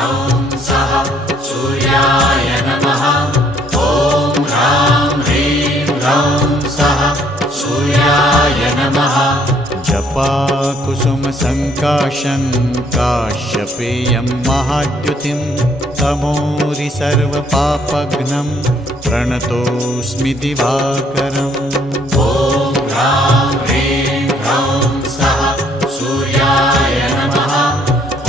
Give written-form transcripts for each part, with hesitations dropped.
ह्रौं सः सूर्याय नमः। ॐ ह्रां ह्रीं ह्रौं सः सूर्याय नमः। जपाकुसुम संकाशं काश्यपेयं महाद्युतिं तमोरि सर्वपापघ्नं प्रणतोऽस्मि दिवाकरम्। ॐ ह्रां ह्रीं ह्रौं सः सूर्याय नमः।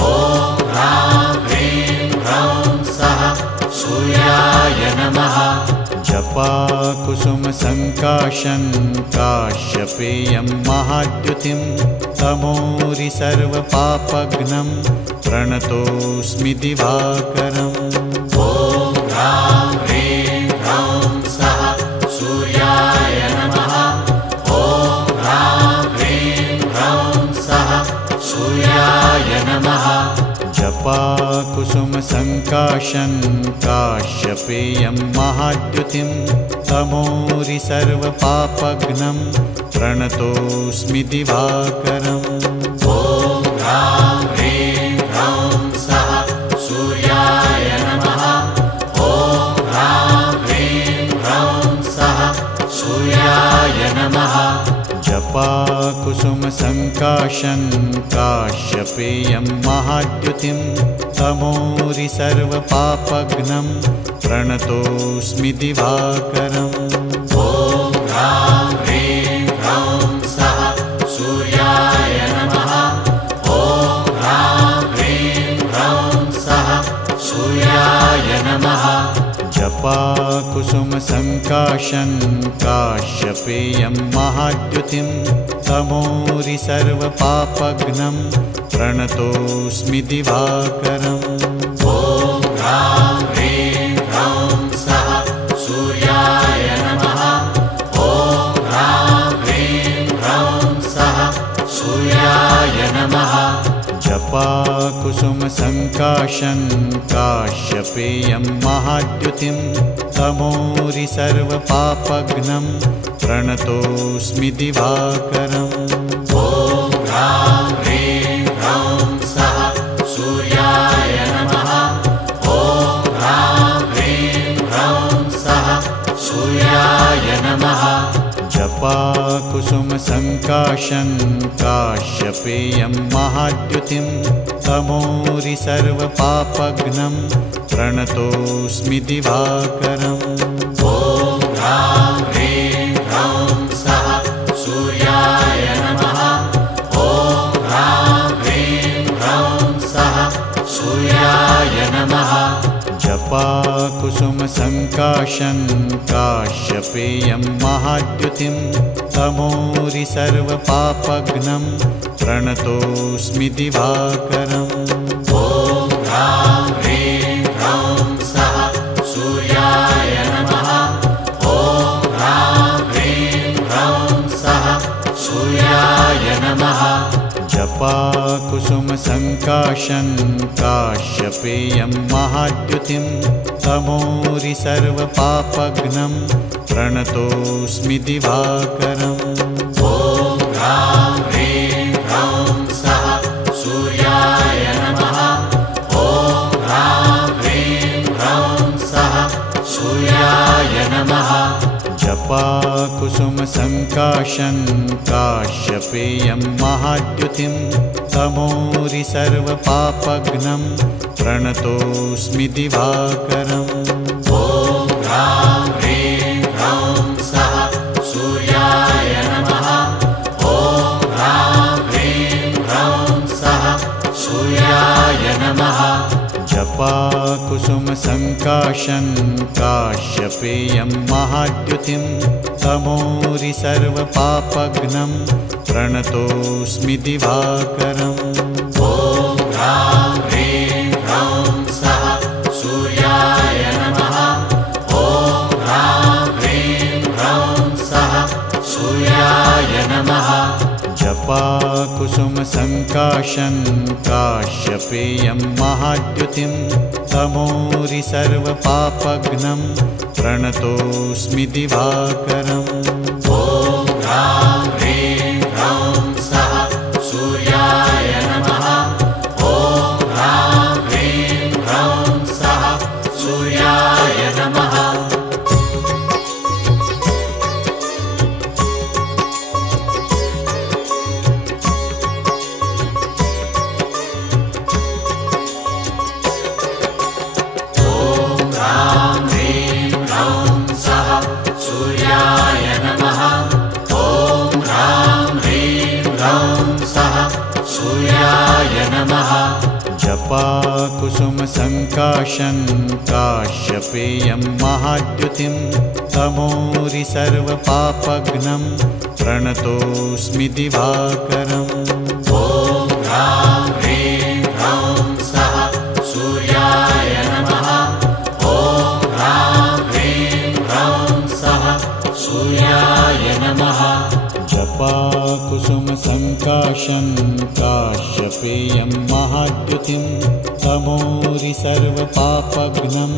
ॐ ह्रां ह्रीं ह्रौं सः सूर्याय नमः। जपाकुसुम संकाशं काश्यपेयं महाद्युतिं तमोरि सर्वपापघ्नं प्रणतोऽस्मि दिवाकरम्। ॐ ह्रां ह्रीं ह्रौं सः सूर्याय नमः। ॐ ह्रां ह्रीं ह्रौं सः सूर्याय नमः। जपाकुसुम संकाशं काश्यपेयं महाद्युतिं तमोरि सर्वपापघ्नं प्रणतोऽस्मि दिवाकरम्। ॐ ह्रां ह्रीं ह्रौं सः सूर्याय नमः। ॐ ह्रां ह्रीं ह्रौं सः सूर्याय नमः। जपाकुसुम संकाशं काश्यपेयं महाद्युतिं तमोरि सर्वपापघ्नं प्रणतोऽस्मि दिवाकरम्। ॐ ह्रां ह्रीं ह्रौं सः सूर्याय नमः। ॐ ह्रां ह्रीं ह्रौं सः सूर्याय नमः। जपाकुसुम संकाशं काश्यपेयं महाद्युतिं तमोरि सर्वपापघ्नं प्रणतोऽस्मि दिवाकरम्। ॐ ह्रां ह्रीं ह्रौं सः सूर्याय नमः। ॐ ह्रां ह्रीं ह्रौं सः सूर्याय नमः। जपाकुसुम संकाशं काश्यपेयं महाद्युतिं तमोरि सर्वपापघ्नं प्रणतोऽस्मि दिवाकरम्। ॐ ह्रां ह्रीं ह्रौं सः सूर्याय नमः। ॐ ह्रां ह्रीं ह्रौं सः सूर्याय नमः। जपाकुसुम संकाशं काश्यपेयं महाद्युतिं तमोरि सर्वपापघ्नं प्रणतोऽस्मि दिवाकरम्। ॐ ह्रां ह्रीं ह्रौं सः सूर्याय नमः। ॐ ह्रां ह्रीं ह्रौं सः सूर्याय नमः। जपाकुसुम संकाशं काश्यपेयं महाद्युतिं तमोरि सर्वपापघ्नं प्रणतोऽस्मि दिवाकरम्। ॐ ह्रां ह्रीं ह्रौं सः सूर्याय नमः। ॐ ह्रां ह्रीं ह्रौं सः सूर्याय नमः। जपाकुसुम संकाशं काश्यपेयं महाद्युतिं तमोरि सर्वपापघ्नं प्रणतोऽस्मि दिवाकरम्। ॐ ह्रां ह्रीं ह्रौं सः सूर्याय नमः। ॐ ह्रां ह्रीं ह्रौं सः सूर्याय नमः। जपाकुसुम संकाशं काश्यपेयं महाद्युतिं तमोरि सर्वपापघ्नं प्रणतोऽस्मि दिवाकरम्। ॐ ह्रां ह्रीं ह्रौं सः सूर्याय नमः। ॐ ह्रां ह्रीं ह्रौं सः सूर्याय नमः। जपाकुसुम संकाशं काश्यपेयं महाद्युतिं तमोरि सर्वपापघ्नं प्रणतोऽस्मि दिवाकरम्। ॐ ह्रां ह्रीं ह्रौं सः सूर्याय नमः। ॐ ह्रां ह्रीं ह्रौं सः सूर्याय नमः। जपाकुसुम संकाशं काश्यपेयं महाद्युतिं तमोरि सर्वपापघ्नं प्रणतोऽस्मि दिवाकरम्। ॐ ह्रां ह्रीं ह्रौं सः सूर्याय नमः। ॐ ह्रां ह्रीं नमः जपाकुसुमसङ्काशं काश्यपेयं महाद्युतिं तमोरि सर्वपापघ्नं प्रणतोऽस्मि दिवाकरम् ॐ ह्रां ह्रीं ह्रौं सः सूर्याय नमः ॐ ह्रां ह्रीं ह्रौं सः सूर्याय नमः जपाकुसुमसङ्काशं काश्यपेयं महाद्युतिं तमोरि सर्वपापघ्नं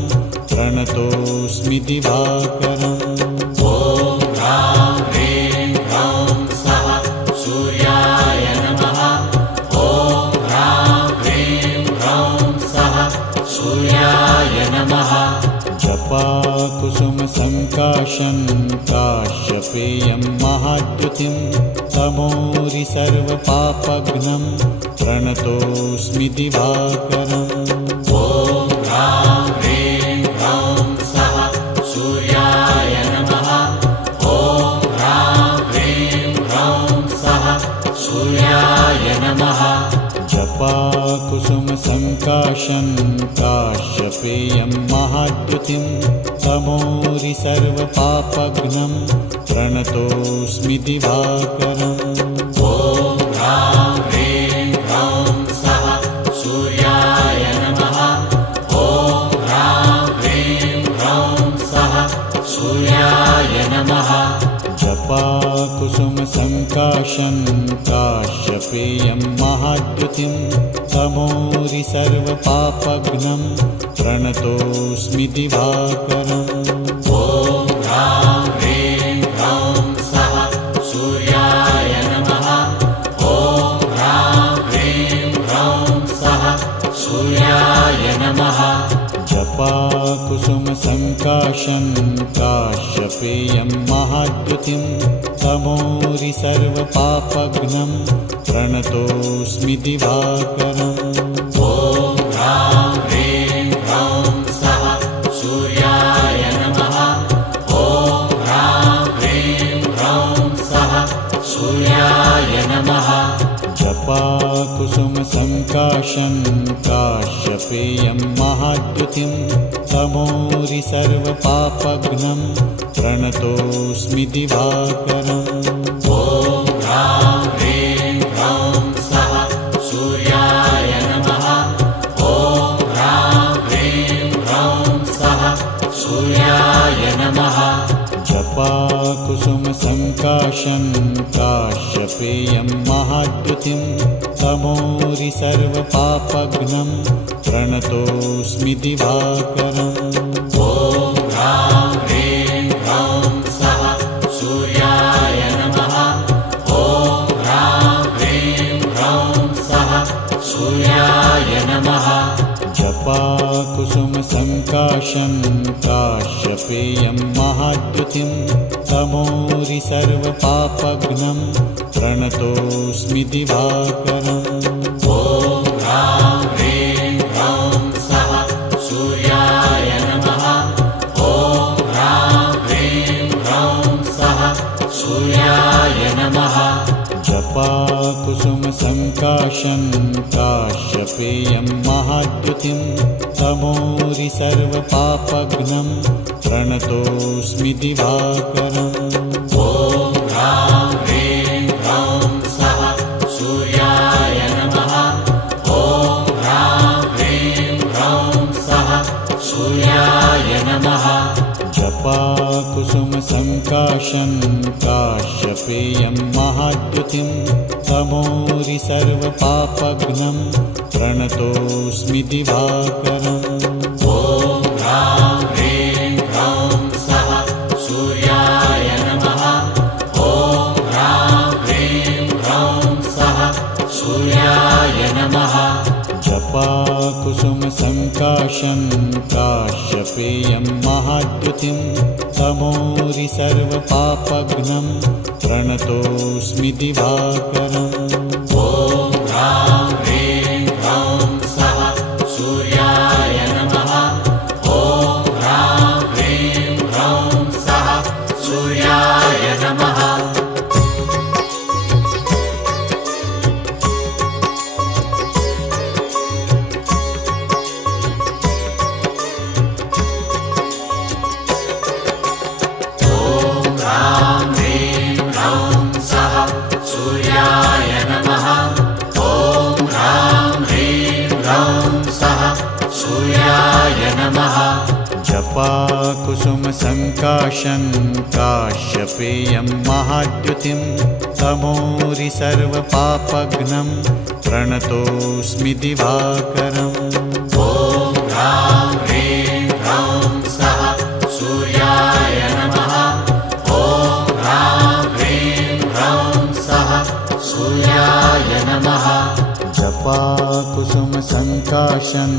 प्रणतोऽस्मि दिवाकरम् ॐ ह्रां ह्रीं ह्रौं सः सूर्याय नमः ॐ ह्रां ह्रीं ह्रौं सः सूर्याय नमः जपाकुसुमसङ्काशं काश्यपेयं महाद्युतिं तमोरि सर्वपापघ्नं प्रणतोऽस्मि दिवाकरम् ॐ ह्रां ह्रीं ह्रौं सः सूर्याय नमः ॐ ह्रां ह्रीं ह्रौं सः सूर्याय नमः जपाकुसुमसङ्काशं काश्यपेयं महाद्युतिं तमोरि सर्वपापघ्नं प्रणतोऽस्मि दिवाकरम् ॐ ह्रां ह्रीं ह्रौं सः सूर्याय नमः ॐ ह्रां ह्रीं ह्रौं सः सूर्याय नमः जपाकुसुमसङ्काशं काश्यपेयं महाद्युतिं तमोरि सर्वपापघ्नं प्रणतोऽस्मि दिवाकरम् ॐ ह्रां ह्रीं ह्रौं सः सूर्याय नमः ॐ ह्रां ह्रीं ह्रौं सः सूर्याय नमः जपाकुसुमसङ्काशं काश्यपेयं महाद्युतिं तमोरि सर्वपापघ्नं प्रणतोऽस्मि दिवाकरम् ॐ ह्रां ह्रीं ह्रौं सः सूर्याय नमः ॐ ह्रां ह्रीं ह्रौं सः सूर्याय नमः जपाकुसुमसङ्काशं काश्यपेयं महाद्युतिं तमोरि सर्वपापघ्नं प्रणतोऽस्मि दिवाकरम् ॐ ह्रां ह्रीं ह्रौं सः सूर्याय नमः ॐ ह्रां ह्रीं ह्रौं सः सूर्याय नमः जपाकुसुमसङ्काशं काश्यपेयं महाद्युतिं तमोरि सर्वपापघ्नं प्रणतोऽस्मि दिवाकरम् ॐ ह्रां ह्रीं ह्रौं सः सूर्याय नमः ॐ ह्रां ह्रीं ह्रौं सः सूर्याय नमः जपाकुसुमसङ्काशं काश्यपेयं महाद्युतिं तमोरि सर्वपापघ्नं प्रणतोऽस्मि दिवाकरम् ॐ ह्रां ह्रीं ह्रौं सः सूर्याय नमः ॐ ह्रां ह्रीं ह्रौं सः सूर्याय नमः जपाकुसुमसङ्काशं काश्यपेयं महाद्युतिं तमोरि सर्वपापघ्नं प्रणतोऽस्मि दिवाकरम् ॐ ह्रां ह्रीं ह्रौं सः सूर्याय नमः ॐ ह्रां ह्रीं ह्रौं सः सूर्याय नमः जपाकुसुमसङ्काशं काश्यपेयं महाद्युतिं तमोरि सर्वपापघ्नं प्रणतोऽस्मि दिवाकरम् ॐ ह्रां ह्रीं ह्रौं सः सूर्याय नमः ॐ ह्रां ह्रीं ह्रौं सः सूर्याय नमः जपाकुसुमसङ्काशं काश्यपेयं महाद्युतिं तमोरि सर्वपापघ्नं प्रणतोऽस्मि दिवाकरम् ॐ ह्रां ह्रीं ह्रौं सः सूर्याय नमः ॐ ह्रां ह्रीं ह्रौं सः सूर्याय नमः ह्रौं सः सूर्याय नमः जपाकुसुमसङ्काशं काश्यपेयं महाद्युतिं तमोरि सर्वपापघ्नं प्रणतोऽस्मि दिवाकरम् ॐ ह्रां ह्रीं ह्रौं सः सूर्याय नमः ॐ ह्रां ह्रीं ह्रौं सः सूर्याय नमः जपाकुसुमसङ्काशं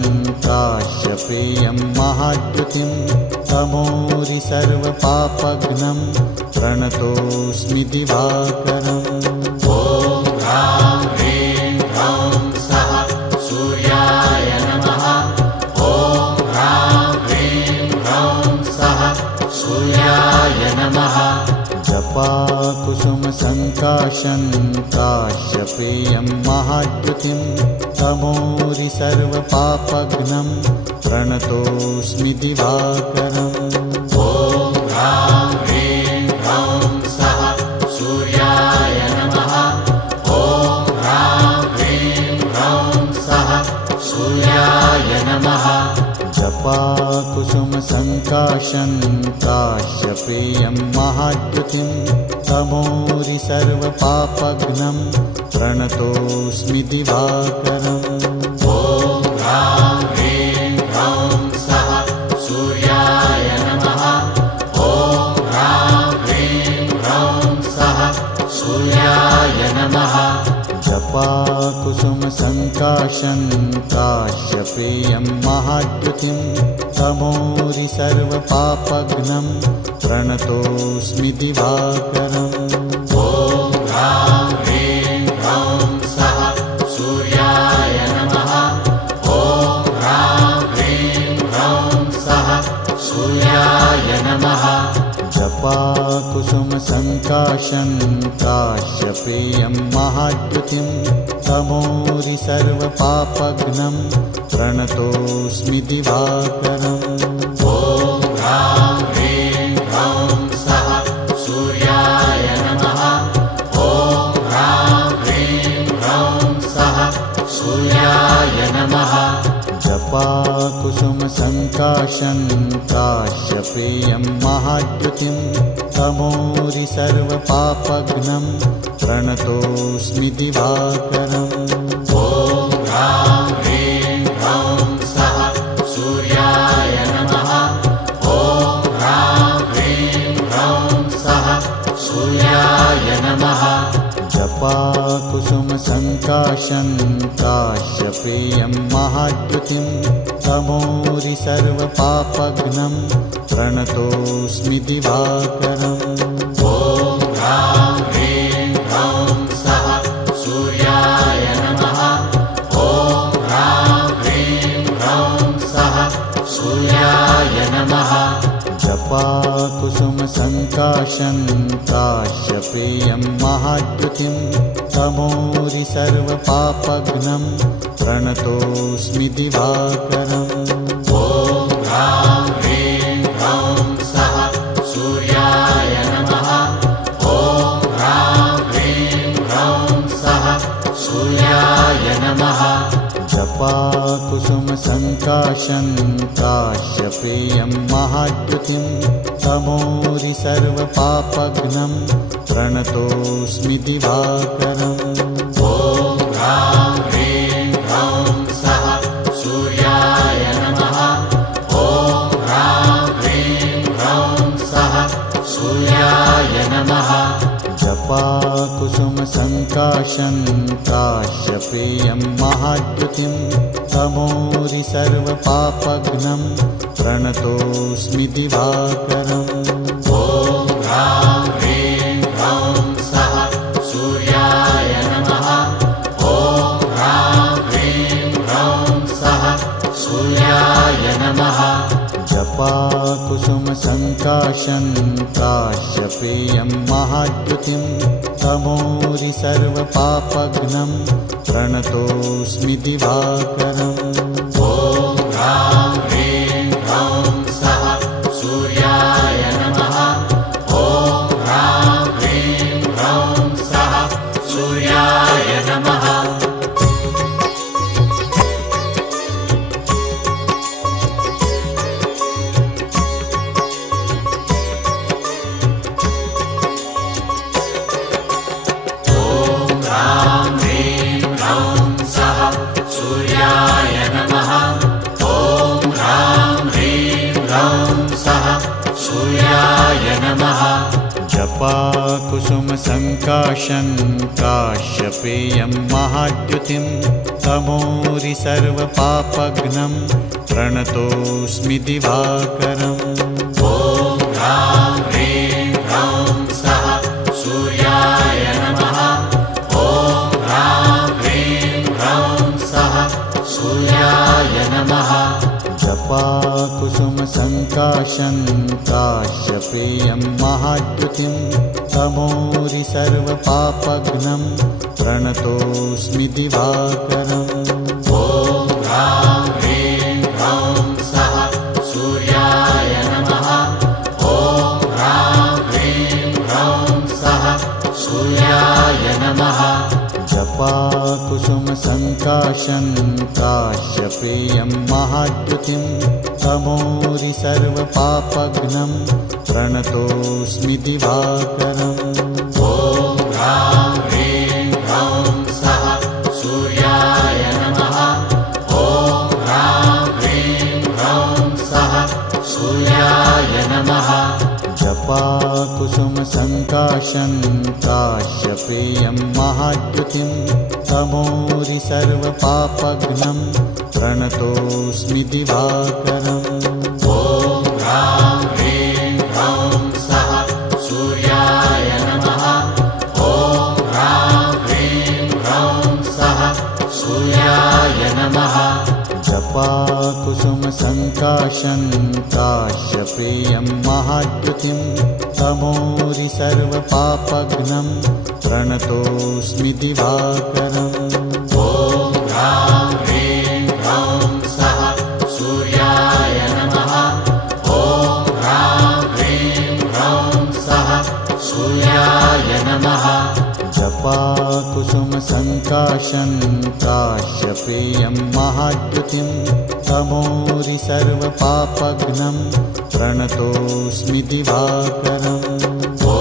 काश्यपेयं महाद्युतिं तमोरि सर्वपापघ्नं प्रणतोऽस्मि दिवाकरम् ॐ ह्रां ह्रीं ह्रौं सः सूर्याय नमः ॐ ह्रां ह्रीं ह्रौं सः सूर्याय नमः जपाकुसुमसङ्काशं काश्यपेयं महाद्युतिं तमोरि सर्वपापघ्नं प्रणतोऽस्मि दिवाकरम् ॐ ह्रां ह्रीं ह्रौं सः सूर्याय नमः ॐ ह्रां ह्रीं ह्रौं सः सूर्याय नमः जपाकुसुमसङ्काशं काश्यपेयं महाद्युतिं तमोरि सर्वपापघ्नं प्रणतोऽस्मि दिवाकरम् ॐ ह्रां ह्रीं ह्रौं सः सूर्याय नमः ॐ ह्रां ह्रीं ह्रौं सः सूर्याय नमः जपाकुसुमसङ्काशं काश्यपेयं महाद्युतिं तमोरि सर्वपापघ्नं प्रणतोऽस्मि दिवाकरम् ॐ ह्रां ह्रीं ह्रौं सः सूर्याय नमः ॐ ह्रां ह्रीं ह्रौं सः सूर्याय नमः जपाकुसुमसङ्काशं काश्यपेयं महाद्युतिं तमोरि सर्वपापघ्नं प्रणतोऽस्मि दिवाकरम् ॐ ह्रां ह्रीं ह्रौं सः सूर्याय नमः ॐ ह्रां ह्रीं ह्रौं सः सूर्याय नमः जपाकुसुमसङ्काशं काश्यपेयं महाद्युतिं तमोरि सर्वपापघ्नं प्रणतोऽस्मि दिवाकरम् ॐ ह्रां ह्रीं ह्रौं सः सूर्याय नमः ॐ ह्रां ह्रीं ह्रौं सः सूर्याय नमः जपाकुसुमसङ्काशं काश्यपेयं महाद्युतिं तमोरि सर्वपापघ्नं प्रणतोऽस्मि दिवाकरम् ॐ ह्रां ह्रीं ह्रौं सः सूर्याय नमः ॐ ह्रां ह्रीं ह्रौं सः सूर्याय नमः जपाकुसुमसङ्काशं काश्यपेयं महाद्युतिं तमोरि सर्वपापघ्नं प्रणतोऽस्मि दिवाकरम् ॐ ह्रां ह्रीं ह्रौं सः सूर्याय नमः ॐ ह्रां ह्रीं ह्रौं सः सूर्याय नमः जपाकुसुमसङ्काशं काश्यपेयं महाद्युतिं तमोरि सर्वपापघ्नं प्रणतोऽस्मि दिवाकरम् ॐ ह्रां ह्रीं ह्रौं सः सूर्याय नमः ॐ ह्रां ह्रीं ह्रौं सः सूर्याय नमः जपाकुसुमसङ्काशं काश्यपेयं महाद्युतिं तमोरि सर्वपापघ्नं प्रणतोऽस्मि दिवाकरम् ॐ ह्रां ह्रीं ह्रौं सः सूर्याय नमः ॐ ह्रां ह्रीं ह्रौं सः सूर्याय नमः जपाकुसुमसङ्काशं काश्यपेयं महाद्युतिं तमोरि सर्वपापघ्नं प्रणतोऽस्मि दिवाकरम् ॐ ह्रां ह्रीं ह्रौं सः सूर्याय नमः ॐ ह्रां ह्रीं ह्रौं सः सूर्याय नमः जपाकुसुमसङ्काशं काश्यपेयं महाद्युतिं तमोरि सर्वपापघ्नं प्रणतोऽस्मि दिवाकरम् ॐ ह्रां ह्रीं ह्रौं सः सूर्याय नमः। ॐ ह्रां ह्रीं ह्रौं सः सूर्याय नमः। जपाकुसुमसङ्काशं काश्यपेयं महाद्युतिं तमोरि सर्वपापघ्नं प्रणतोऽस्मि दिवाकरम् ॐ ह्रां ह्रीं ह्रौं सः सूर्याय नमः। ॐ ह्रां ह्रीं ह्रौं सः सूर्याय नमः। जपाकुसुमसङ्काशं काश्यपेयं महाद्युतिं तमोरि सर्वपापघ्नं प्रणतोऽस्मि दिवाकरम् ॐ ह्रां ह्रीं ह्रौं सः सूर्याय नमः। ॐ ह्रां ह्रीं ह्रौं सः सूर्याय नमः। जपाकुसुमसङ्काशं काश्यपेयं महाद्युतिं तमोरि सर्वपापघ्नं प्रणतोऽस्मि दिवाकरम् ॐ ह्रां ह्रीं ह्रौं सः सूर्याय नमः। ॐ ह्रां ह्रीं ह्रौं सः सूर्याय नमः। जपाकुसुमसङ्काशं काश्यपेयं महाद्युतिं तमोरि सर्वपापघ्नं प्रणतोऽस्मि दिवाकरम् ॐ ह्रां ह्रीं ह्रौं सः सूर्याय नमः। ॐ ह्रां ह्रीं ह्रौं सः सूर्याय नमः। जपाकुसुमसङ्काशं काश्यपेयं महाद्युतिं तमोरि सर्वपापघ्नं प्रणतोऽस्मि दिवाकरम् ॐ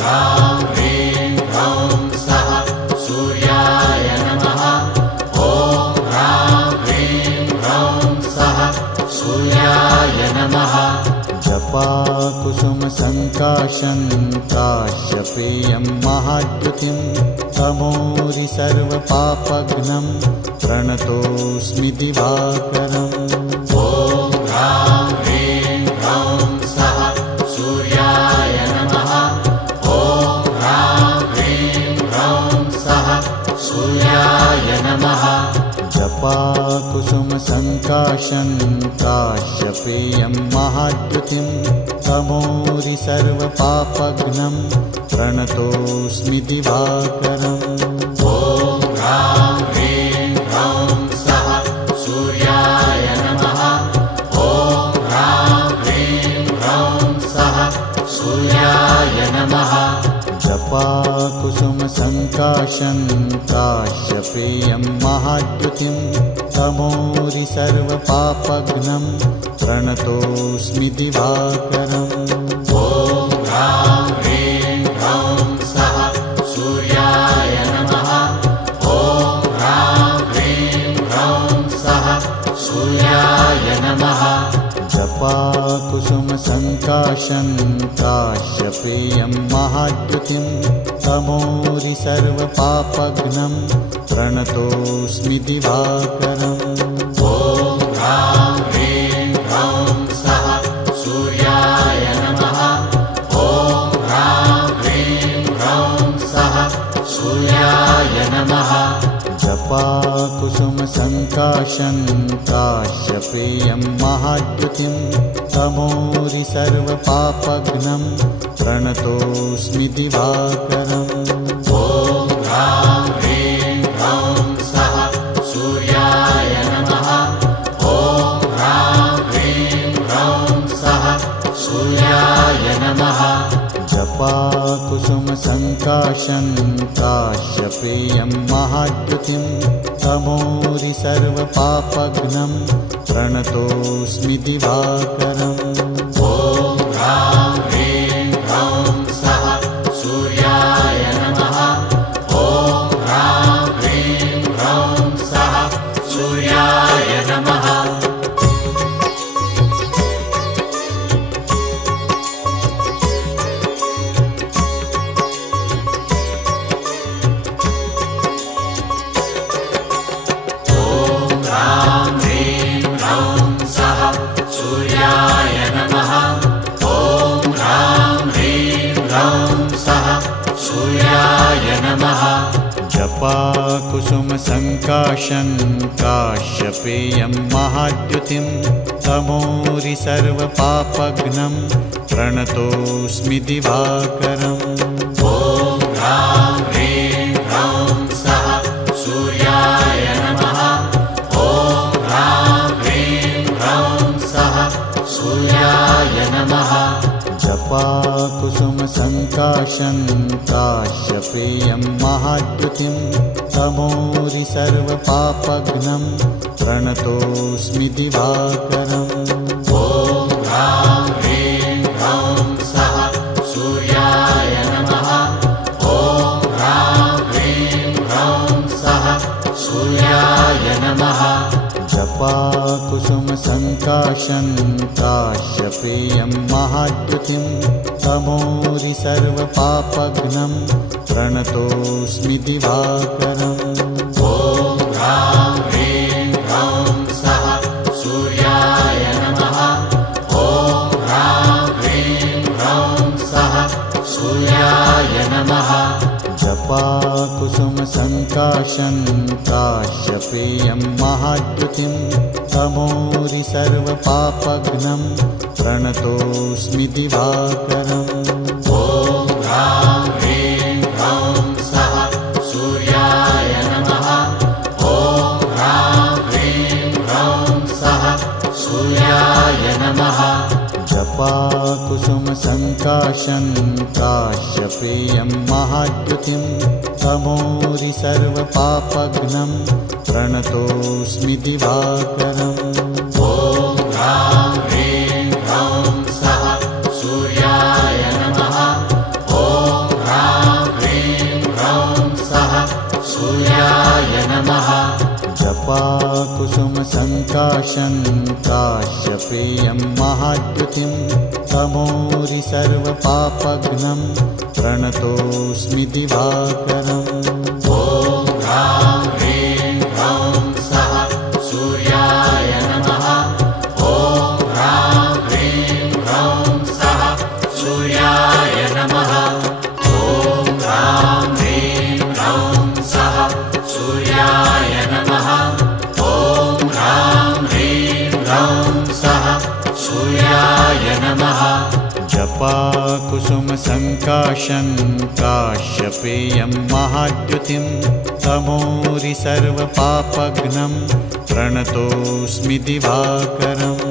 ह्रां ह्रीं ह्रौं सः सूर्याय नमः। ॐ ह्रां ह्रीं ह्रौं सः सूर्याय नमः। जपाकुसुमसङ्काशं काश्यपेयं महाद्युतिं तमोरि सर्वपापघ्नं प्रणतोऽस्मि दिवाकरम् ॐ ह्रां ह्रीं ह्रौं सः सूर्याय नमः। ॐ ह्रां ह्रीं ह्रौं सः सूर्याय नमः। जपाकुसुमसङ्काशं काश्यपेयं महाद्युतिं तमोरि सर्वपापघ्नं प्रणतोऽस्मि दिवाकरम् ॐ ह्रां ह्रीं ह्रौं सः सूर्याय नमः। ॐ ह्रां ह्रीं ह्रौं सः सूर्याय नमः। जपाकुसुमसङ्काशं काश्यपेयं महाद्युतिं तमोरि सर्वपापघ्नं प्रणतोऽस्मि दिवाकरम् ॐ ह्रां ह्रीं ह्रौं सः सूर्याय नमः। ॐ ह्रां ह्रीं ह्रौं सः सूर्याय नमः। जपाकुसुमसङ्काशं काश्यपेयं महाद्युतिं तमोरि सर्वपापघ्नं प्रणतोऽस्मि दिवाकरम् ॐ ह्रां ह्रीं ह्रौं सः सूर्याय नमः। ॐ ह्रां ह्रीं ह्रौं सः सूर्याय नमः। जपाकुसुमसङ्काशं काश्यपेयं महाद्युतिं तमोरि सर्वपापघ्नं प्रणतोऽस्मि दिवाकरम् ॐ ह्रां ह्रीं ह्रौं सः सूर्याय नमः। ॐ ह्रां ह्रीं ह्रौं सः सूर्याय नमः। जपाकुसुमसङ्काशं काश्यपेयं महाद्युतिं तमोरि सर्वपापघ्नं प्रणतोऽस्मि दिवाकरम् ॐ ह्रां ह्रीं ह्रौं सः सूर्याय नमः। ॐ ह्रां ह्रीं ह्रौं सः सूर्याय नमः। जपाकुसुमसङ्काशं काश्यपेयं महाद्युतिं तमोरि सर्वपापघ्नं प्रणतोऽस्मि दिवाकरम् ॐ ह्रां ह्रीं ह्रौं सः सूर्याय नमः। ॐ ह्रां ह्रीं ह्रौं सः सूर्याय नमः। जपाकुसुमसङ्काशं काश्यपेयं महाद्युतिं तमोरि सर्वपापघ्नं प्रणतोऽस्मि दिवाकरम् ॐ ह्रां ह्रीं ह्रौं सः सूर्याय नमः। ॐ ह्रां ह्रीं ह्रौं सः सूर्याय नमः। जपाकुसुमसङ्काशं काश्यपेयं महाद्युतिं तमोरि सर्वपापघ्नं प्रणतोऽस्मि दिवाकरम् ॐ ह्रां ह्रीं ह्रौं सः सूर्याय नमः। ॐ ह्रां ह्रीं ह्रौं सः सूर्याय नमः। जपाकुसुमसङ्काशं काश्यपेयं महाद्युतिं तमोरि सर्वपापघ्नं प्रणतोऽस्मि दिवाकरम् ॐ ह्रां ह्रीं ह्रौं सः सूर्याय नमः। ॐ ह्रां ह्रीं ह्रौं सः सूर्याय नमः। जपाकुसुमसङ्काशं काश्यपेयं महाद्युतिं तमोरि सर्वपापघ्नं प्रणतोऽस्मि दिवाकरम् ॐ ह्रां ह्रीं ह्रौं सः सूर्याय नमः। ॐ ह्रां ह्रीं ह्रौं सः सूर्याय नमः। जपाकुसुमसङ्काशं काश्यपेयं महाद्युतिं तमोरि सर्वपापघ्नं प्रणतोऽस्मि दिवाकरम् ॐ ह्रां ह्रीं ह्रौं सः सूर्याय नमः। ॐ ह्रां ह्रीं ह्रौं सः सूर्याय नमः। ॐ ह्रां ह्रीं ह्रौं सः सूर्याय नमः। ॐ ह्रां ह्रीं ह्रौं सः सूर्याय नमः। जपाकुसुमसङ्काशं काश्यपेयं महाद्युतिं तमोरि सर्वपापघ्नं प्रणतोऽस्मि दिवाकरम्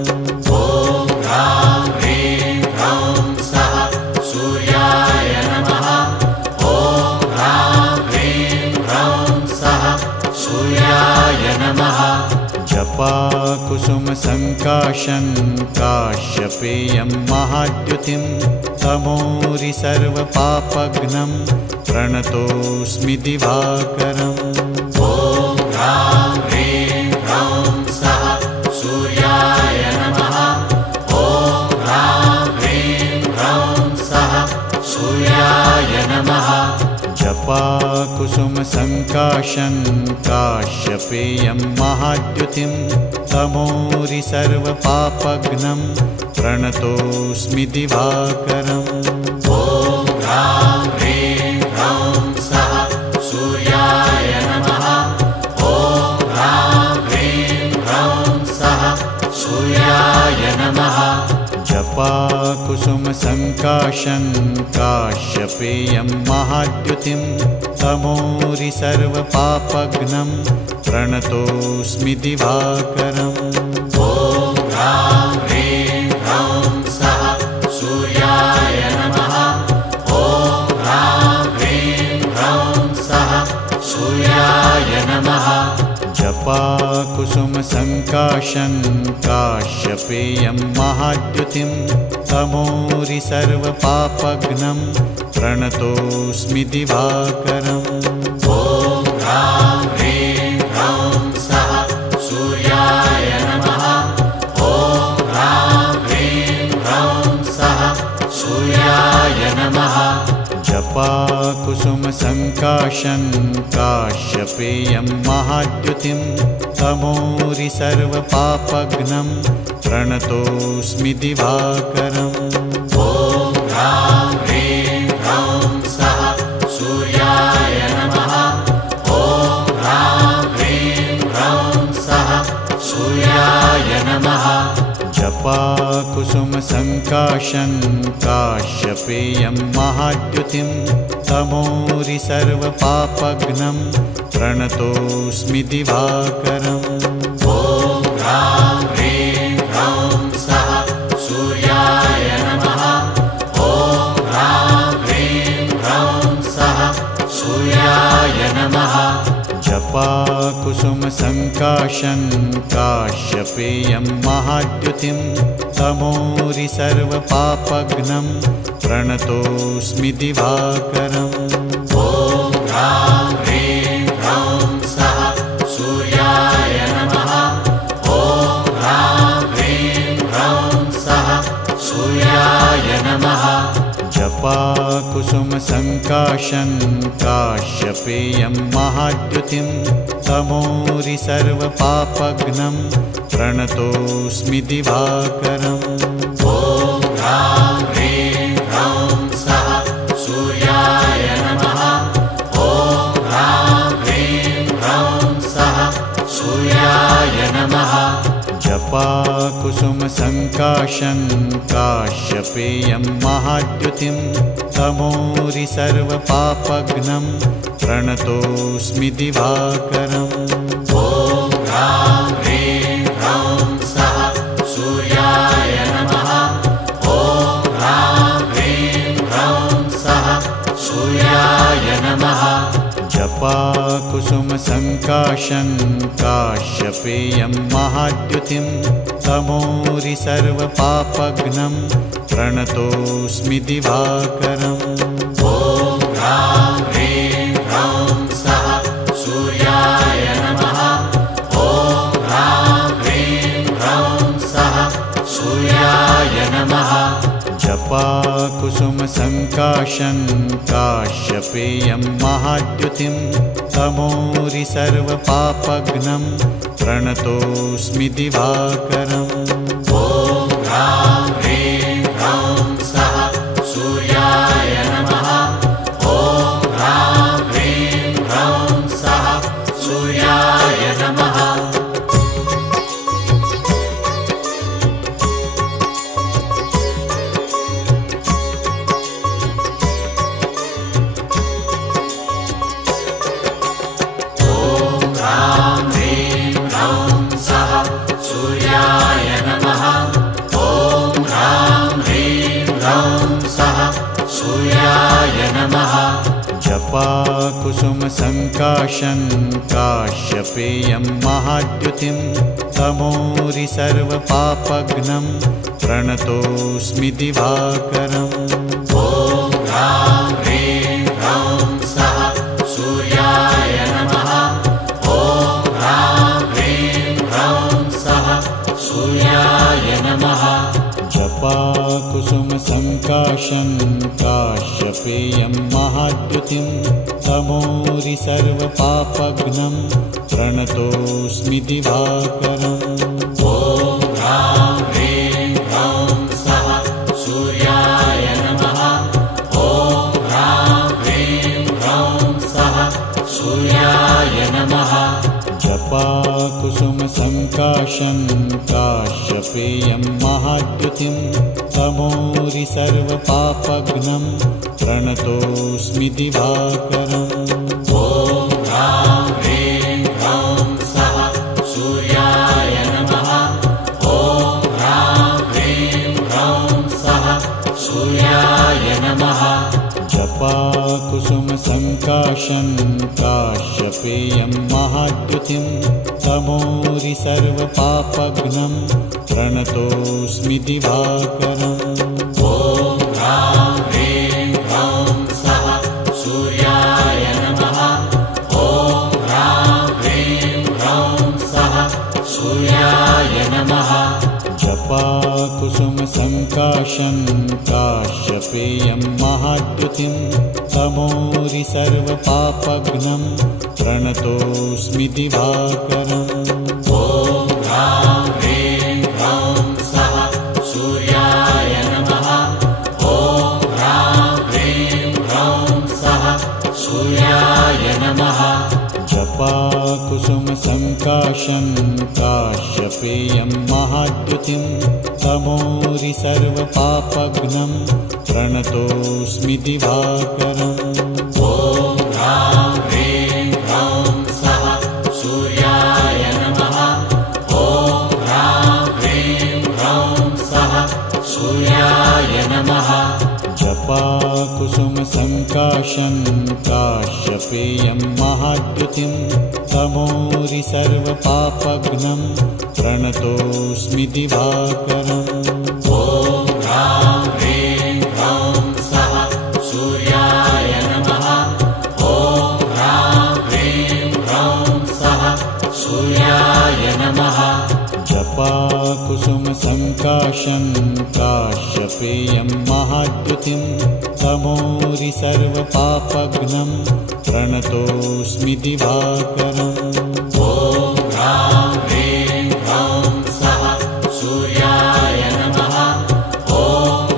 ॐ ह्रां ह्रीं ह्रौं सः सूर्याय नमः। ॐ ह्रां ह्रीं ह्रौं सः सूर्याय नमः। जपाकुसुमसङ्काशं काश्यपेयं महाद्युतिं तमोरि सर्वपापघ्नं प्रणतोऽस्मि दिवाकरम् ॐ ह्रां ह्रीं ह्रौं सः सूर्याय नमः। ॐ ह्रां ह्रीं ह्रौं सः सूर्याय नमः। जपाकुसुमसङ्काशं काश्यपेयं महाद्युतिं तमोरि सर्वपापघ्नं प्रणतोऽस्मि दिवाकरम् ॐ ह्रां ह्रीं ह्रौं सः सूर्याय नमः। ॐ ह्रां ह्रीं ह्रौं सः सूर्याय नमः। जपाकुसुमसङ्काशं काश्यपेयं महाद्युतिं तमोरि सर्वपापघ्नं प्रणतोऽस्मि दिवाकरम् ॐ ह्रां ह्रीं ह्रौं सः सूर्याय नमः। ॐ ह्रां ह्रीं ह्रौं सः सूर्याय नमः। जपाकुसुमसङ्काशं काश्यपेयं महाद्युतिं तमोरि सर्वपापघ्नं प्रणतोऽस्मि दिवाकरम् ॐ ह्रां ह्रीं ह्रौं सः सूर्याय नमः। ॐ ह्रां ह्रीं ह्रौं सः सूर्याय नमः। जपाकुसुमसङ्काशं काश्यपेयं महाद्युतिं तमोरि सर्वपापघ्नं प्रणतोऽस्मि दिवाकरम् ॐ ह्रां ह्रीं ह्रौं सः सूर्याय नमः। ॐ जपाकुसुमसङ्काशं काश्यपेयं महाद्युतिं तमोरि सर्वपापघ्नं प्रणतोऽस्मि दिवाकरम् ॐ ह्रां ह्रीं ह्रौं सः सूर्याय नमः। ॐ ह्रां ह्रीं ह्रौं सः सूर्याय नमः। जपाकुसुमसङ्काशं काश्यपेयं महाद्युतिं तमोरि सर्वपापघ्नं प्रणतोऽस्मि दिवाकरम् ॐ ह्रां ह्रीं ह्रौं सः सूर्याय नमः। ॐ ह्रां ह्रीं ह्रौं सः सूर्याय नमः। जपाकुसुमसङ्काशं काश्यपेयं महाद्युतिं तमोरि सर्वपापघ्नं प्रणतोऽस्मि दिवाकरम् ॐ ह्रां ह्रीं ह्रौं सः सूर्याय नमः। ॐ ह्रां ह्रीं ह्रौं सः सूर्याय नमः। जपाकुसुमसङ्काशं काश्यपेयं महाद्युतिं तमोरि सर्वपापघ्नं प्रणतोऽस्मि दिवाकरम् ॐ ह्रां ह्रीं ह्रौं सः सूर्याय नमः। ॐ ह्रां ह्रीं ह्रौं सः सूर्याय नमः। जपाकुसुमसङ्काशं काश्यपेयं महाद्युतिं तमोरि सर्वपापघ्नं प्रणतोऽस्मि दिवाकरम् ॐ ह्रां ह्रीं ह्रौं सः सूर्याय नमः। ॐ ह्रां ह्रीं ह्रौं सः सूर्याय नमः। जपाकुसुमसङ्काशं काश्यपेयं महाद्युतिं तमोरि सर्वपापघ्नं प्रणतोऽस्मि दिवाकरम् ॐ ह्रां ह्रीं ह्रौं सः सूर्याय नमः। ॐ ह्रां ह्रीं ह्रौं सः सूर्याय नमः। सूर्याय नमः। ॐ ह्रां ह्रीं ह्रौं सः सूर्याय नमः। जपाकुसुमसङ्काशं काश्यपेयं महाद्युतिं तमोरि सर्वपापघ्नं प्रणतोऽस्मि दिवाकरम् ॐ ह्रां ह्रीं ह्रौं सः सूर्याय नमः। ॐ ह्रां ह्रीं ह्रौं सः सूर्याय नमः। जपाकुसुमसङ्काशं काश्यपेयं महाद्युतिं तमोरि सर्वपापघ्नं प्रणतोऽस्मि दिवाकरम् ॐ ह्रां ह्रीं ह्रौं सः सूर्याय नमः। ॐ ह्रां ह्रीं ह्रौं सः सूर्याय नमः। जपाकुसुमसङ्काशं काश्यपेयं महाद्युतिं तमोरि सर्वपापघ्नं प्रणतोऽस्मि दिवाकरम् ॐ ह्रां ह्रीं ह्रौं सः सूर्याय नमः। ॐ ह्रां ह्रीं ह्रौं सः सूर्याय नमः। जपाकुसुमसङ्काशं काश्यपेयं महाद्युतिं तमोरि सर्वपापघ्नं प्रणतोऽस्मि दिवाकरम् ॐ ह्रां ह्रीं ह्रौं सः सूर्याय नमः। ॐ ह्रां ह्रीं ह्रौं सः सूर्याय नमः। जपाकुसुमसङ्काशं काश्यपेयं महाद्युतिं तमोरि सर्वपापघ्नं प्रणतोऽस्मि दिवाकरम् ॐ ह्रां ह्रीं ह्रौं सः सूर्याय नमः। ॐ ह्रां ह्रीं ह्रौं सः सूर्याय नमः। जपाकुसुमसङ्काशं काश्यपेयं काश्यपेयं महाद्युतिं तमोरि सर्वपापघ्नं प्रणतोऽस्मि दिवाकरम् ॐ ह्रां ह्रीं ह्रौं सः सूर्याय नमः। ॐ ह्रां ह्रीं ह्रौं सः सूर्याय नमः। जपाकुसुमसङ्काशं काश्यपेयं महाद्युतिं तमोरि सर्वपापघ्नं प्रणतोऽस्मि दिवाकरम् ॐ ह्रां ह्रीं ह्रौं सः सूर्याय नमः। ॐ ह्रां ह्रीं ह्रौं सः सूर्याय नमः। जपाकुसुमसङ्काशं काश्यपेयं महाद्युतिं तमोरि सर्वपापघ्नं प्रणतोऽस्मि दिवाकरम् ॐ ह्रां ह्रीं ह्रौं सः सूर्याय नमः। ॐ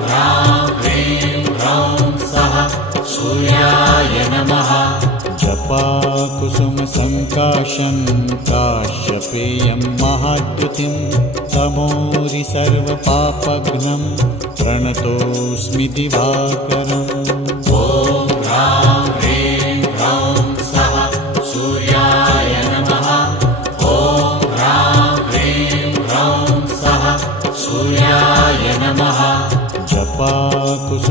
ह्रां ह्रीं ह्रौं सः सूर्याय नमः। जपाकुसुमसङ्काशं काश्यपेयं महाद्युतिं तमोरि सर्वपापघ्नं प्रणतोऽस्मि दिवाकरम् ॐ ह्रां ह्रीं ह्रौं सः सूर्याय नमः। ॐ ह्रां ह्रीं ह्रौं सः सूर्याय नमः। जपाकुसुमसङ्काशं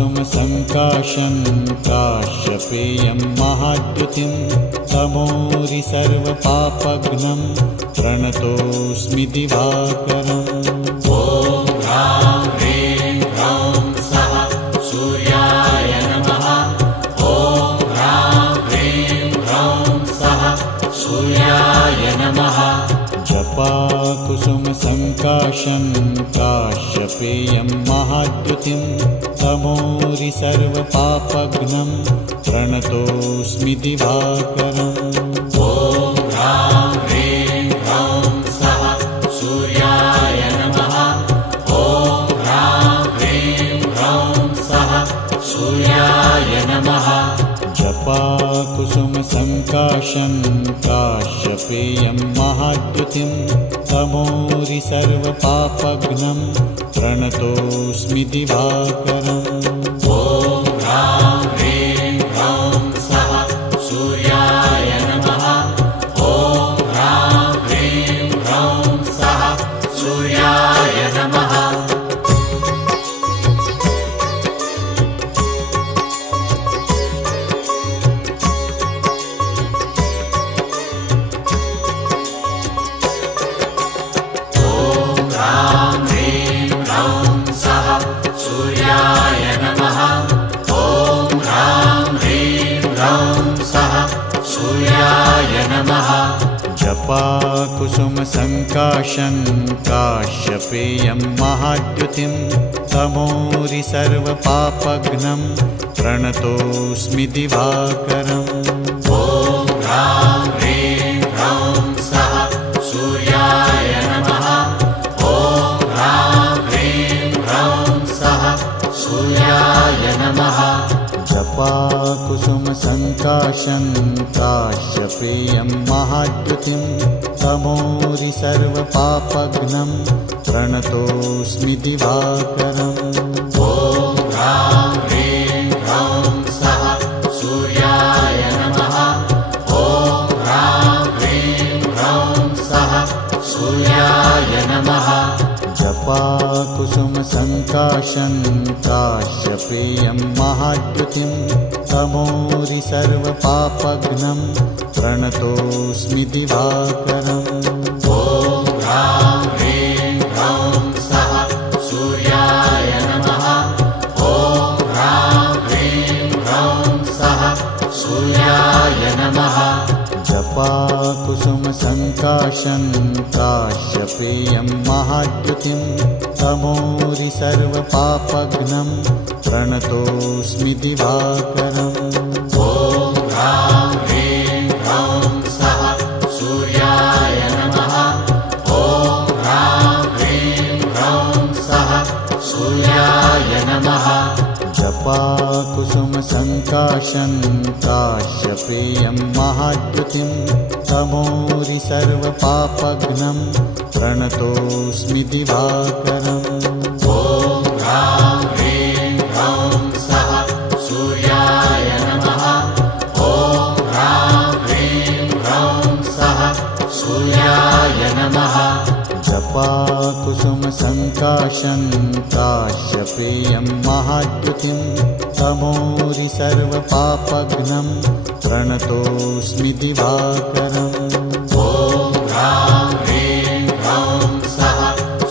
काश्यपेयं महाद्युतिं तमोरि सर्वपापघ्नं प्रणतोऽस्मि दिवाकरम् ॐ ह्रां ह्रीं ह्रौं सः सूर्याय नमः। ॐ ह्रां ह्रीं ह्रौं सः सूर्याय नमः। जपाकुसुमसङ्काशं काश्यपेयं महाद्युतिं तमोरि सर्वपापघ्नं प्रणतोऽस्मि दिवाकरम् ॐ ह्रां ह्रीं ह्रौं सः सूर्याय नमः। ॐ ह्रां ह्रीं ह्रौं सः सूर्याय नमः। जपाकुसुमसङ्काशं काश्यपेयं महाद्युतिं तमोरि सर्वपापघ्नं प्रणतोऽस्मि दिवाकरम् ॐ ह्रां ह्रीं ह्रौं सः सूर्याय नमः। ॐ ह्रां ह्रीं ह्रौं सः सूर्याय नमः। सूर्याय नमः। ॐ ह्रां ह्रीं ह्रौं सः सूर्याय नमः। जपाकुसुमसङ्काशं काश्यपेयं महाद्युतिं तमोरि सर्वपापघ्नं प्रणतोऽस्मि दिवाकरम् ॐ ह्रां ह्रीं ह्रौं सः सूर्याय नमः। ॐ ह्रां ह्रीं ह्रौं सः सूर्याय नमः। जपाकुसुमसङ्काशं काश्यपेयं महाद्युतिं तमोरि सर्वपापघ्नं प्रणतोऽस्मि दिवाकरम् ॐ ह्रां ह्रीं ह्रौं सः सूर्याय नमः। ॐ ह्रां ह्रीं ह्रौं सः सूर्याय नमः। जपाकुसुमसङ्काशं काश्यपेयं महाद्युतिं तमोरि सर्वपापघ्नं प्रणतोऽस्मि दिवाकरम् ॐ ह्रां ह्रीं ह्रौं सः सूर्याय नमः। ॐ ह्रां ह्रीं ह्रौं सः सूर्याय नमः। जपाकुसुमसङ्काशं काश्यपेयं महाद्युतिं तमोरि सर्वपापघ्नं प्रणतोऽस्मि दिवाकरम् ॐ ह्रां ह्रीं ह्रौं सः सूर्याय नमः। ॐ ह्रां ह्रीं ह्रौं सः सूर्याय नमः। जपाकुसुमसङ्काशं कुसुमसङ्काशं काश्यपेयं महाद्युतिं तमोरि सर्वपापघ्नं प्रणतोऽस्मि दिवाकरम् ॐ ह्रां ह्रीं ह्रौं सः सूर्याय नमः। ॐ ह्रां ह्रीं ह्रौं सः सूर्याय नमः। जपा कुसुमसङ्काशं काश्यपेयं महाद्युतिं तमोरि सर्वपापघ्नं प्रणतोऽस्मि दिवाकरम् ॐ ह्रां ह्रीं ह्रौं सः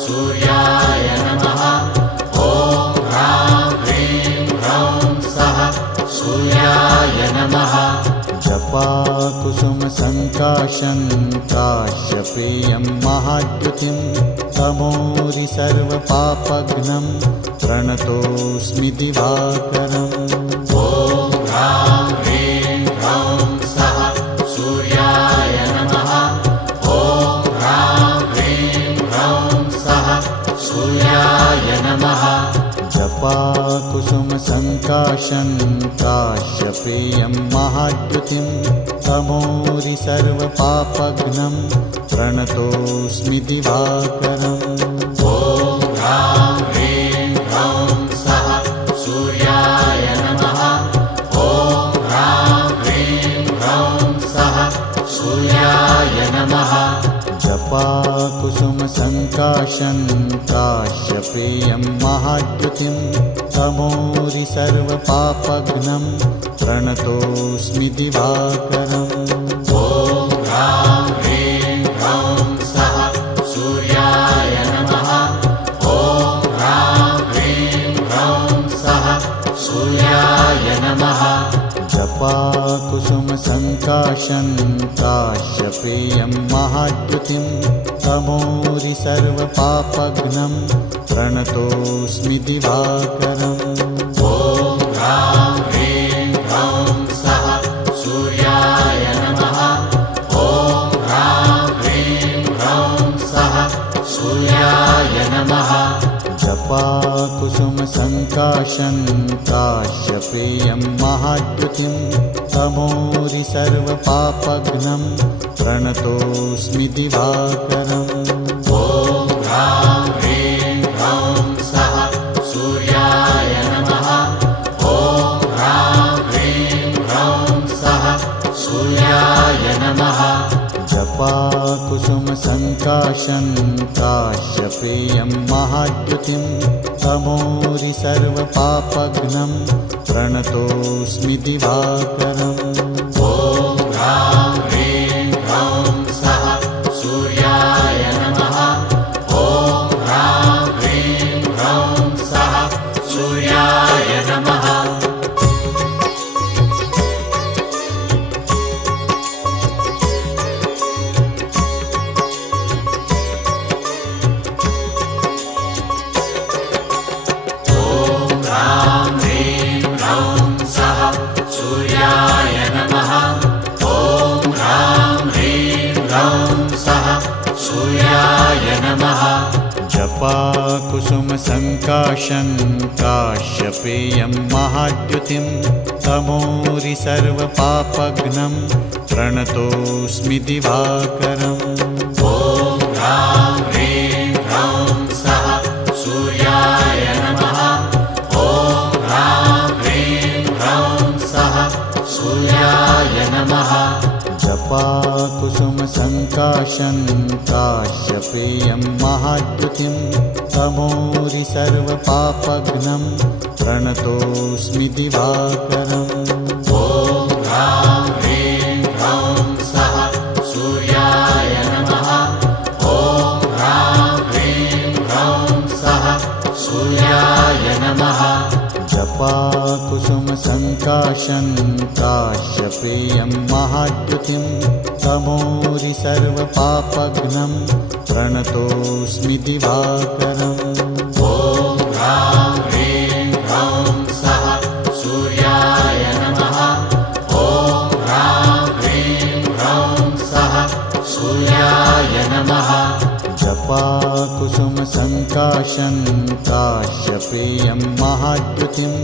सूर्याय नमः। ॐ ह्रां ह्रीं ह्रौं सः सूर्याय नमः। जपा कुसुमसङ्काशं काश्यपेयं महाद्युतिं तमोरि सर्वपापघ्नं प्रणतोऽस्मि दिवाकरम् ॐ ह्रां ह्रीं ह्रौं सः सूर्याय नमः। ॐ ह्रां ह्रीं ह्रौं सः सूर्याय नमः। जपा कुसुमसङ्काशं काश्यपेयं महाद्युतिं तमोरि सर्वपापघ्नं प्रणतोऽस्मि दिवाकरम् ॐ ह्रां ह्रीं ह्रौं सः सूर्याय नमः। ॐ ह्रां ह्रीं ह्रौं सः सूर्याय नमः। जपा कुसुमसङ्काशं काश्यपेयं महाद्युतिं तमोरि सर्वपापघ्नं प्रणतोऽस्मि दिवाकरम् ॐ ह्रां ह्रीं ह्रौं सः सूर्याय नमः। ॐ ह्रां ह्रीं ह्रौं सः सूर्याय नमः। जपा कुसुमसङ्काशं काश्यपेयं महाद्युतिं तमोरि सर्वपापघ्नं प्रणतोऽस्मि दिवाकरम् ॐ ह्रां ह्रीं ह्रौं सः सूर्याय नमः। ॐ ह्रां ह्रीं ह्रौं सः सूर्याय नमः। जपा कुसुमसङ्काशं काश्यपेयं महाद्युतिं तमोरि सर्वपापघ्नं प्रणतोऽस्मि दिवाकरम् ॐ ह्रां ह्रीं ह्रौं सः सूर्याय नमः। ॐ ह्रां ह्रीं ह्रौं सः सूर्याय नमः। जपा कुसुमसङ्काशं काश्यपेयं महाद्युतिं तमोरि सर्वपापघ्नं प्रणतोऽस्मि दिवाकरम् ॐ ह्रां ह्रीं ह्रौं सः सूर्याय नमः। ॐ ह्रां ह्रीं ह्रौं सः सूर्याय नमः। सूर्याय नमः। ॐ ह्रां ह्रीं ह्रौं सः सूर्याय नमः। जपा कुसुमसङ्काशं काश्यपेयं महाद्युतिं तमोरि सर्वपापघ्नं प्रणतोऽस्मि दिवाकरम् ॐ ह्रां ह्रीं ह्रौं सः सूर्याय नमः। ॐ ह्रां ह्रीं ह्रौं सः सूर्याय नमः। जपा कुसुमसङ्काशं काश्यपेयं महाद्युतिं तमोरि सर्वपापघ्नं प्रणतोऽस्मि दिवाकरम् ॐ ह्रां ह्रीं ह्रौं सः सूर्याय नमः। ॐ ह्रां ह्रीं ह्रौं सः सूर्याय नमः। जपा कुसुमसङ्काशं काश्यपेयं महाद्युतिं तमोरि सर्वपापघ्नं प्रणतोऽस्मि दिवाकरम् ॐ ह्रां ह्रीं ह्रौं सः सूर्याय नमः। ॐ ह्रां ह्रीं ह्रौं सः सूर्याय नमः। जपाकुसुमसङ्काशं काश्यपेयं महाद्युतिं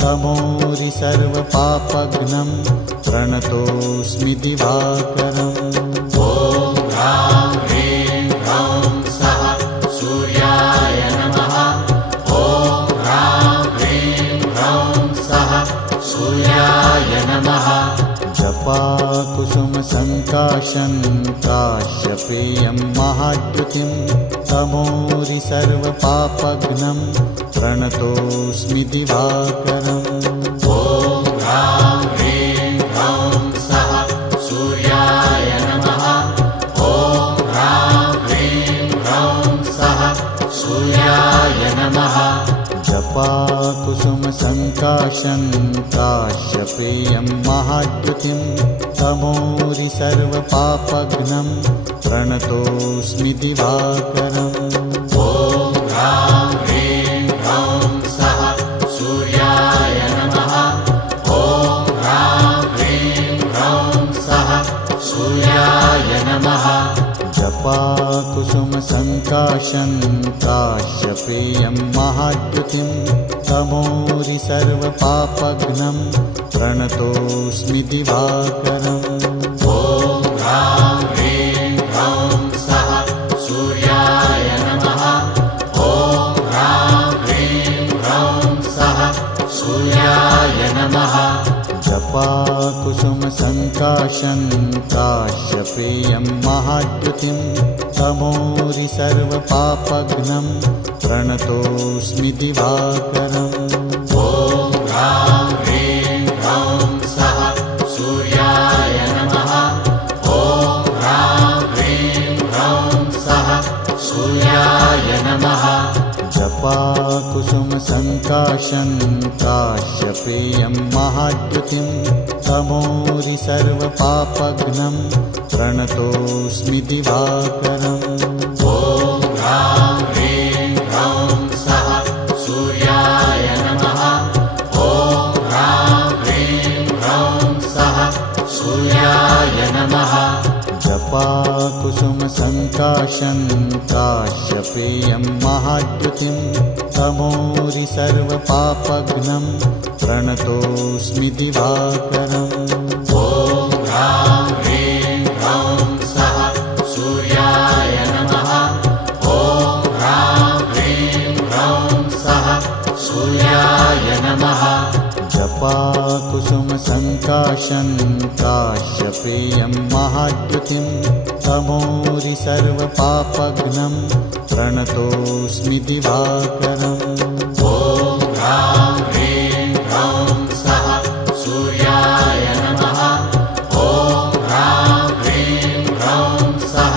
तमोरि सर्वपापघ्नं प्रणतोऽस्मि दिवाकरम् ॐ ह्रां ह्रीं ह्रौं सः सूर्याय नमः। ॐ ह्रां ह्रीं ह्रौं सः सूर्याय नमः। जपाकुसुमसङ्काशं काश्यपेयं महाद्युतिं तमोरि सर्वपापघ्नं प्रणतोऽस्मि दिवाकरम् ॐ ह्रां ह्रीं ह्रौं सः सूर्याय नमः। ॐ ह्रां ह्रीं ह्रौं सः सूर्याय नमः। जपाकुसुमसङ्काशं काश्यपेयं महाद्युतिं तमोरि सर्वपापघ्नं प्रणतोऽस्मि दिवाकरम् ॐ ह्रां ह्रीं ह्रौं सः सूर्याय नमः। ॐ ह्रां ह्रीं ह्रौं सः सूर्याय नमः। जपाकुसुमसङ्काशं काश्यपेयं महाद्युतिं तमोरि सर्वपापघ्नं प्रणतोऽस्मि दिवाकरम् ॐ ह्रां ह्रीं ह्रौं सः सूर्याय नमः। ॐ ह्रां ह्रीं ह्रौं सः सूर्याय नमः। जपाकुसुमसङ्काशं काश्यपेयं महाद्युतिं तमोरि सर्वपापघ्नं प्रणतोऽस्मि दिवाकरम् ॐ ह्रां ह्रीं ह्रौं सः सूर्याय नमः। ॐ ह्रां ह्रीं ह्रौं सः सूर्याय नमः। जपाकुसुमसङ्काशं काश्यपेयं महाद्युतिं तमोरि सर्वपापघ्नं प्रणतोऽस्मि दिवाकरम् ॐ ह्रां ह्रीं ह्रौं सः सूर्याय नमः। ॐ ह्रां ह्रीं ह्रौं सः सूर्याय नमः। जपाकुसुमसङ्काशं काश्यपेयं महाद्युतिं तमोरि सर्वपापघ्नं प्रणतोऽस्मि दिवाकरम् ॐ ह्रां ह्रीं ह्रौं सः सूर्याय नमः। ॐ ह्रां ह्रीं ह्रौं सः सूर्याय नमः। जपाकुसुमसङ्काशं काश्यपेयं महाद्युतिं तमोरि सर्वपापघ्नं प्रणतोऽस्मि दिवाकरम् ॐ ह्रां ह्रीं ह्रौं सः सूर्याय नमः। ॐ ह्रां ह्रीं ह्रौं सः सूर्याय नमः। जपाकुसुमसङ्काशं काश्यपेयं महाद्युतिं तमोरि सर्वपापघ्नं प्रणतोऽस्मि दिवाकरम् ॐ ह्रां ह्रीं ह्रौं सः सूर्याय नमः। ॐ ह्रां ह्रीं ह्रौं सः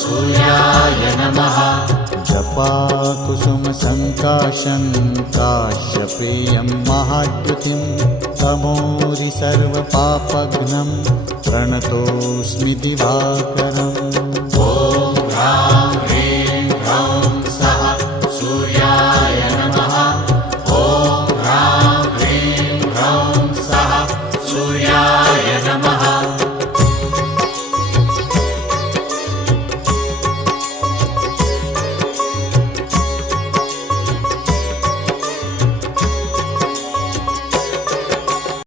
सूर्याय नमः। जपाकुसुमसङ्काशं काश्यपेयं महाद्युतिं तमोरि सर्वपापघ्नं प्रणतोऽस्मि दिवाकरम् ॐ ह्रां